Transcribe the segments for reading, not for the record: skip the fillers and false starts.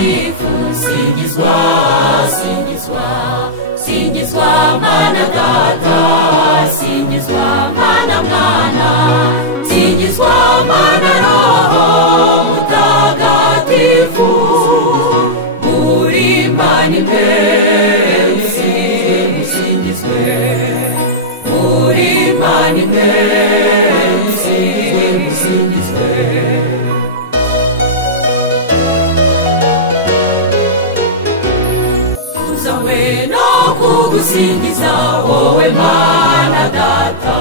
mutagatifu, singizwa, singizwa, singizwa mana data, singizwa mana mwana, singizwa mana roho mutagatifu, muri imana imwe musingizwe, muri imana imwe musingizwe. Uzawe no kugusingiza wowe mana data,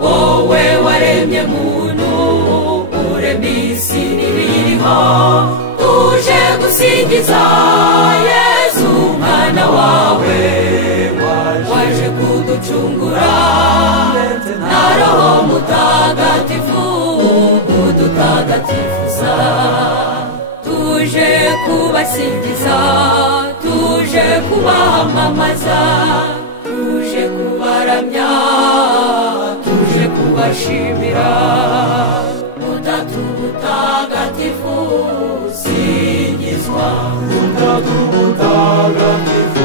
wowe waremye muntu uremye isi n'ibiriho, tuje gusingiza Yesu mwana wawe, waje kuducungura na roho mutagatifu udutagatifuza, tuje kubasingiza, tuje kubamamaza, tuje kubaramya, tuje kubashimira. Mutatu mutagatifu singizwa, mutatu mutagatifu